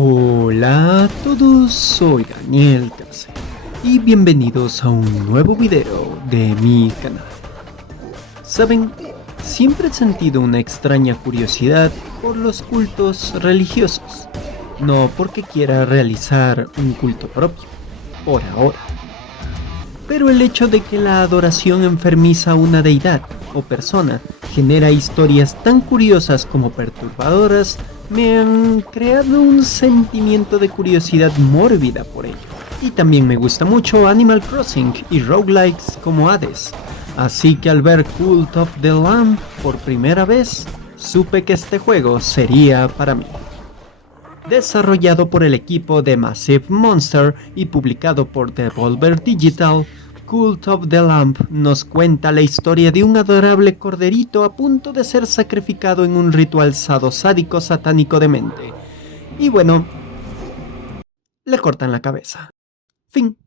Hola a todos, soy Daniel Case y bienvenidos a un nuevo video de mi canal. Saben, siempre he sentido una extraña curiosidad por los cultos religiosos, no porque quiera realizar un culto propio, por ahora. Pero el hecho de que la adoración enfermiza a una deidad o persona genera historias tan curiosas como perturbadoras me han creado un sentimiento de curiosidad mórbida por ello. Y también me gusta mucho Animal Crossing y roguelikes como Hades, así que al ver Cult of the Lamb por primera vez, supe que este juego sería para mí. Desarrollado por el equipo de Massive Monster y publicado por Devolver Digital, Cult of the Lamb nos cuenta la historia de un adorable corderito a punto de ser sacrificado en un ritual sádico satánico demente. Y bueno, le cortan la cabeza. Fin.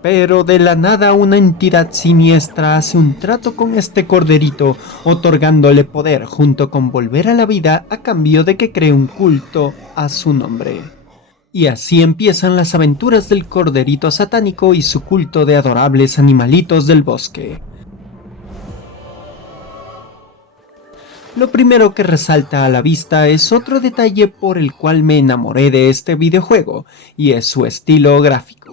Pero de la nada una entidad siniestra hace un trato con este corderito, otorgándole poder junto con volver a la vida a cambio de que cree un culto a su nombre. Y así empiezan las aventuras del corderito satánico y su culto de adorables animalitos del bosque. Lo primero que resalta a la vista es otro detalle por el cual me enamoré de este videojuego, y es su estilo gráfico.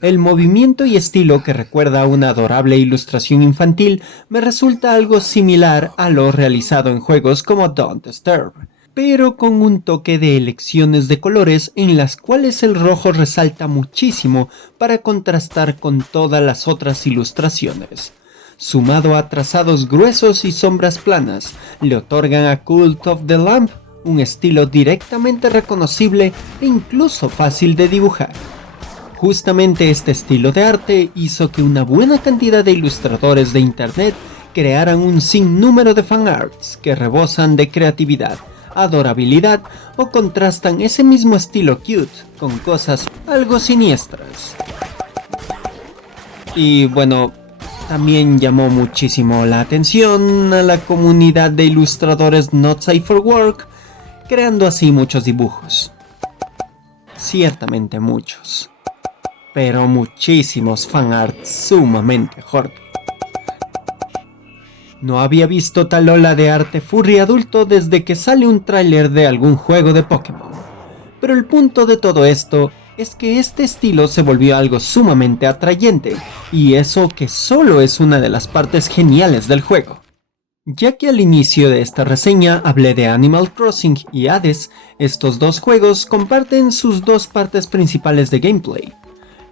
El movimiento y estilo que recuerda a una adorable ilustración infantil me resulta algo similar a lo realizado en juegos como Don't Disturb, pero con un toque de elecciones de colores en las cuales el rojo resalta muchísimo para contrastar con todas las otras ilustraciones. Sumado a trazados gruesos y sombras planas, le otorgan a Cult of the Lamb un estilo directamente reconocible e incluso fácil de dibujar. Justamente este estilo de arte hizo que una buena cantidad de ilustradores de internet crearan un sinnúmero de fanarts que rebosan de creatividad, adorabilidad o contrastan ese mismo estilo cute con cosas algo siniestras. Y bueno, también llamó muchísimo la atención a la comunidad de ilustradores Not Safe for Work, creando así muchos dibujos. Ciertamente muchos. Pero muchísimos fanarts sumamente horny. No había visto tal ola de arte furry adulto desde que sale un tráiler de algún juego de Pokémon. Pero el punto de todo esto es que este estilo se volvió algo sumamente atrayente, y eso que solo es una de las partes geniales del juego. Ya que al inicio de esta reseña hablé de Animal Crossing y Hades, estos dos juegos comparten sus dos partes principales de gameplay.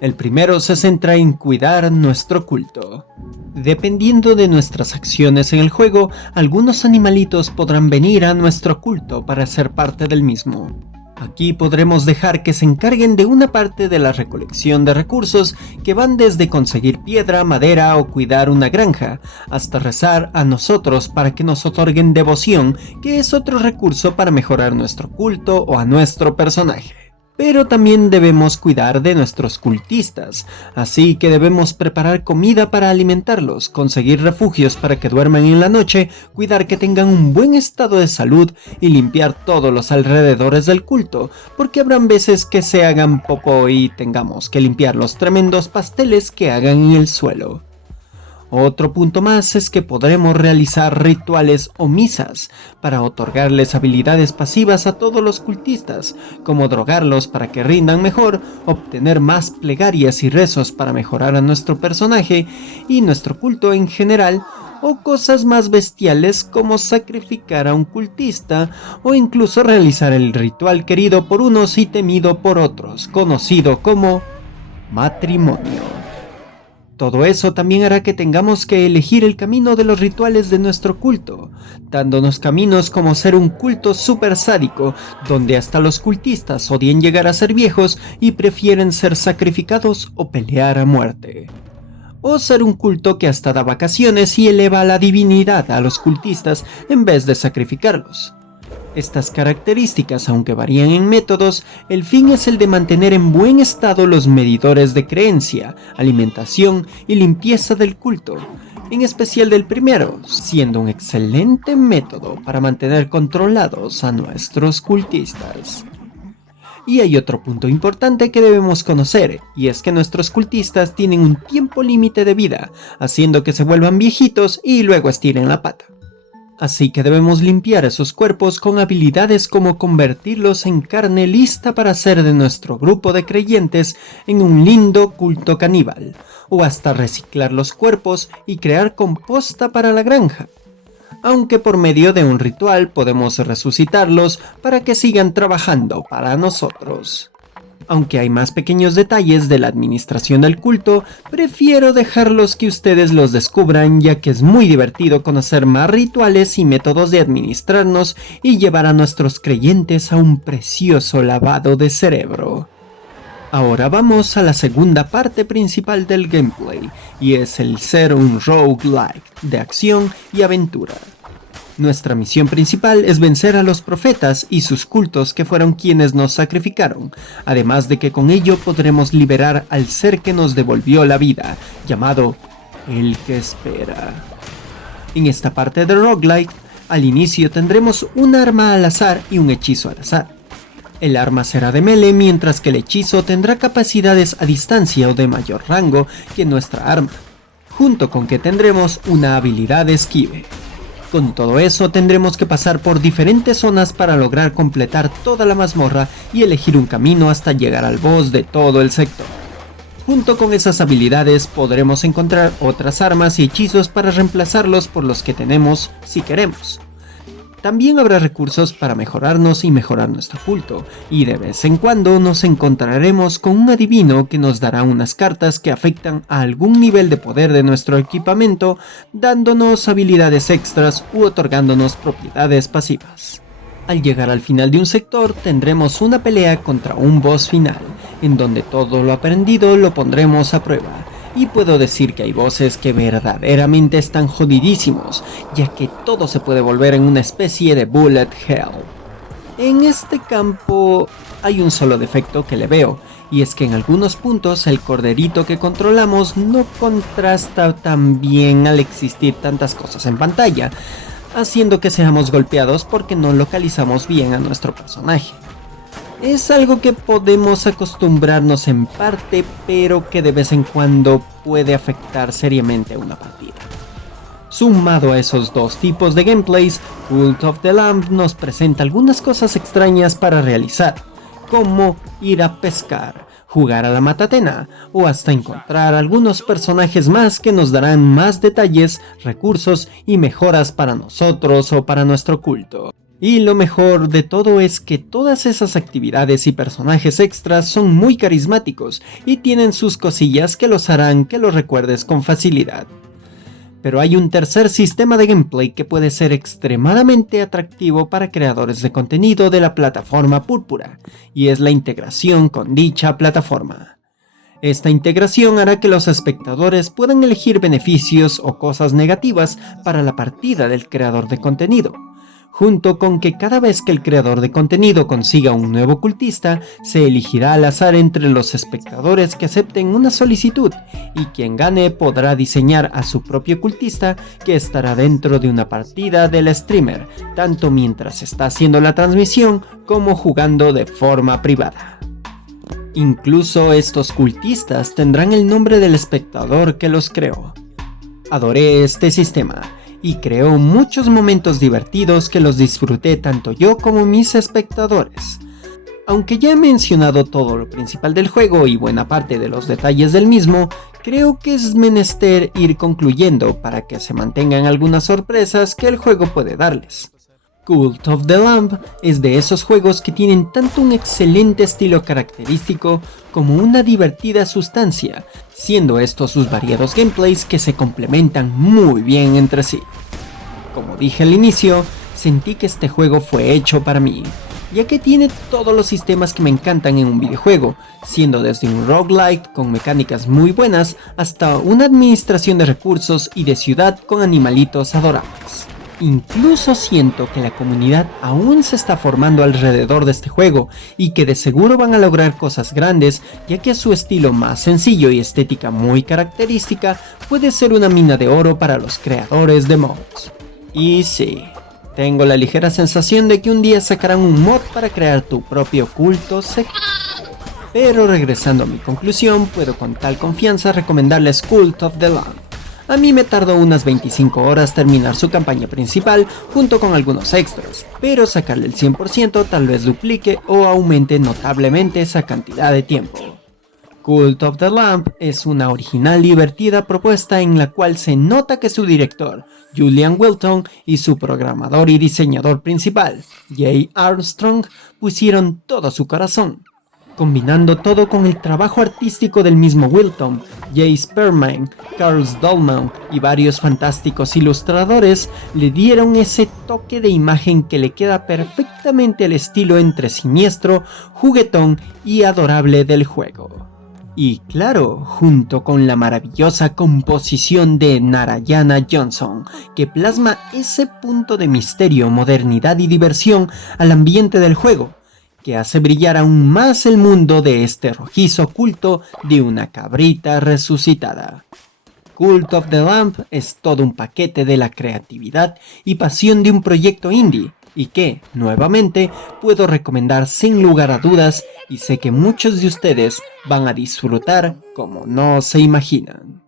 El primero se centra en cuidar nuestro culto. Dependiendo de nuestras acciones en el juego, algunos animalitos podrán venir a nuestro culto para ser parte del mismo. Aquí podremos dejar que se encarguen de una parte de la recolección de recursos que van desde conseguir piedra, madera o cuidar una granja, hasta rezar a nosotros para que nos otorguen devoción, que es otro recurso para mejorar nuestro culto o a nuestro personaje. Pero también debemos cuidar de nuestros cultistas, así que debemos preparar comida para alimentarlos, conseguir refugios para que duerman en la noche, cuidar que tengan un buen estado de salud y limpiar todos los alrededores del culto, porque habrán veces que se hagan popó y tengamos que limpiar los tremendos pasteles que hagan en el suelo. Otro punto más es que podremos realizar rituales o misas para otorgarles habilidades pasivas a todos los cultistas, como drogarlos para que rindan mejor, obtener más plegarias y rezos para mejorar a nuestro personaje y nuestro culto en general, o cosas más bestiales como sacrificar a un cultista o incluso realizar el ritual querido por unos y temido por otros, conocido como matrimonio. Todo eso también hará que tengamos que elegir el camino de los rituales de nuestro culto, dándonos caminos como ser un culto super sádico, donde hasta los cultistas odian llegar a ser viejos y prefieren ser sacrificados o pelear a muerte. O ser un culto que hasta da vacaciones y eleva a la divinidad a los cultistas en vez de sacrificarlos. Estas características, aunque varían en métodos, el fin es el de mantener en buen estado los medidores de creencia, alimentación y limpieza del culto, en especial del primero, siendo un excelente método para mantener controlados a nuestros cultistas. Y hay otro punto importante que debemos conocer, y es que nuestros cultistas tienen un tiempo límite de vida, haciendo que se vuelvan viejitos y luego estiren la pata. Así que debemos limpiar esos cuerpos con habilidades como convertirlos en carne lista para hacer de nuestro grupo de creyentes en un lindo culto caníbal, o hasta reciclar los cuerpos y crear composta para la granja. Aunque por medio de un ritual podemos resucitarlos para que sigan trabajando para nosotros. Aunque hay más pequeños detalles de la administración del culto, prefiero dejarlos que ustedes los descubran, ya que es muy divertido conocer más rituales y métodos de administrarnos y llevar a nuestros creyentes a un precioso lavado de cerebro. Ahora vamos a la segunda parte principal del gameplay, y es el ser un roguelike de acción y aventura. Nuestra misión principal es vencer a los profetas y sus cultos que fueron quienes nos sacrificaron, además de que con ello podremos liberar al ser que nos devolvió la vida, llamado El que Espera. En esta parte de roguelike, al inicio tendremos un arma al azar y un hechizo al azar. El arma será de melee, mientras que el hechizo tendrá capacidades a distancia o de mayor rango que nuestra arma, junto con que tendremos una habilidad de esquive. Con todo eso tendremos que pasar por diferentes zonas para lograr completar toda la mazmorra y elegir un camino hasta llegar al boss de todo el sector. Junto con esas habilidades podremos encontrar otras armas y hechizos para reemplazarlos por los que tenemos si queremos. También habrá recursos para mejorarnos y mejorar nuestro culto, y de vez en cuando nos encontraremos con un adivino que nos dará unas cartas que afectan a algún nivel de poder de nuestro equipamiento, dándonos habilidades extras u otorgándonos propiedades pasivas. Al llegar al final de un sector tendremos una pelea contra un boss final, en donde todo lo aprendido lo pondremos a prueba. Y puedo decir que hay bosses que verdaderamente están jodidísimos, ya que todo se puede volver en una especie de bullet hell. En este campo hay un solo defecto que le veo, y es que en algunos puntos el corderito que controlamos no contrasta tan bien al existir tantas cosas en pantalla, haciendo que seamos golpeados porque no localizamos bien a nuestro personaje. Es algo que podemos acostumbrarnos en parte, pero que de vez en cuando puede afectar seriamente a una partida. Sumado a esos dos tipos de gameplays, Cult of the Lamb nos presenta algunas cosas extrañas para realizar, como ir a pescar, jugar a la matatena, o hasta encontrar algunos personajes más que nos darán más detalles, recursos y mejoras para nosotros o para nuestro culto. Y lo mejor de todo es que todas esas actividades y personajes extras son muy carismáticos y tienen sus cosillas que los harán que los recuerdes con facilidad. Pero hay un tercer sistema de gameplay que puede ser extremadamente atractivo para creadores de contenido de la plataforma Púrpura, y es la integración con dicha plataforma. Esta integración hará que los espectadores puedan elegir beneficios o cosas negativas para la partida del creador de contenido, junto con que cada vez que el creador de contenido consiga un nuevo cultista, se elegirá al azar entre los espectadores que acepten una solicitud, y quien gane podrá diseñar a su propio cultista que estará dentro de una partida del streamer, tanto mientras está haciendo la transmisión como jugando de forma privada. Incluso estos cultistas tendrán el nombre del espectador que los creó. Adoré este sistema y creó muchos momentos divertidos que los disfruté tanto yo como mis espectadores. Aunque ya he mencionado todo lo principal del juego y buena parte de los detalles del mismo, creo que es menester ir concluyendo para que se mantengan algunas sorpresas que el juego puede darles. Cult of the Lamb es de esos juegos que tienen tanto un excelente estilo característico como una divertida sustancia, siendo estos sus variados gameplays que se complementan muy bien entre sí. Como dije al inicio, sentí que este juego fue hecho para mí, ya que tiene todos los sistemas que me encantan en un videojuego, siendo desde un roguelike con mecánicas muy buenas hasta una administración de recursos y de ciudad con animalitos adorables. Incluso siento que la comunidad aún se está formando alrededor de este juego y que de seguro van a lograr cosas grandes, ya que su estilo más sencillo y estética muy característica puede ser una mina de oro para los creadores de mods. Y sí, Tengo la ligera sensación de que un día sacarán un mod para crear tu propio culto secreto. Pero regresando a mi conclusión, puedo con tal confianza recomendarles Cult of the Lamb. A mí me tardó unas 25 horas terminar su campaña principal junto con algunos extras, pero sacarle el 100% tal vez duplique o aumente notablemente esa cantidad de tiempo. Cult of the Lamb es una original y divertida propuesta en la cual se nota que su director, Julian Wilton, y su programador y diseñador principal, Jay Armstrong, pusieron todo su corazón. Combinando todo con el trabajo artístico del mismo Wilton, Jay Sperman, Carl Dolman y varios fantásticos ilustradores le dieron ese toque de imagen que le queda perfectamente al estilo entre siniestro, juguetón y adorable del juego. Y claro, junto con la maravillosa composición de Narayana Johnson, que plasma ese punto de misterio, modernidad y diversión al ambiente del juego, que hace brillar aún más el mundo de este rojizo culto de una cabrita resucitada. Cult of the Lamb es todo un paquete de la creatividad y pasión de un proyecto indie, y que, nuevamente, puedo recomendar sin lugar a dudas, y sé que muchos de ustedes van a disfrutar como no se imaginan.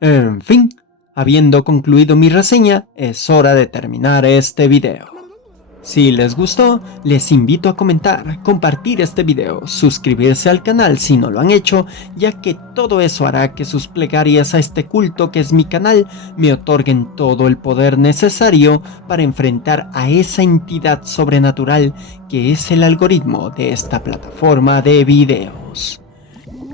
En fin, habiendo concluido mi reseña, es hora de terminar este video. Si les gustó, les invito a comentar, compartir este video, suscribirse al canal si no lo han hecho, ya que todo eso hará que sus plegarias a este culto que es mi canal me otorguen todo el poder necesario para enfrentar a esa entidad sobrenatural que es el algoritmo de esta plataforma de videos.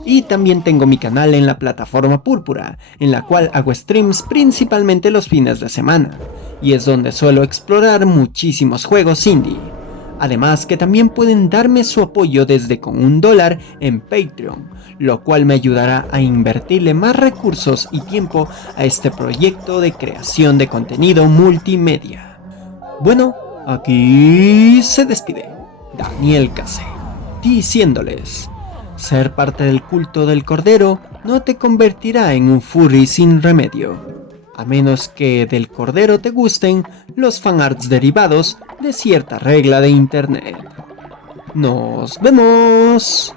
Y también tengo mi canal en la plataforma Púrpura, en la cual hago streams principalmente los fines de semana, y es donde suelo explorar muchísimos juegos indie. Además que también pueden darme su apoyo desde con $1 en Patreon, lo cual me ayudará a invertirle más recursos y tiempo a este proyecto de creación de contenido multimedia. Bueno, aquí se despide Daniel Case, diciéndoles: ser parte del culto del cordero no te convertirá en un furry sin remedio, a menos que del cordero te gusten los fanarts derivados de cierta regla de internet. ¡Nos vemos!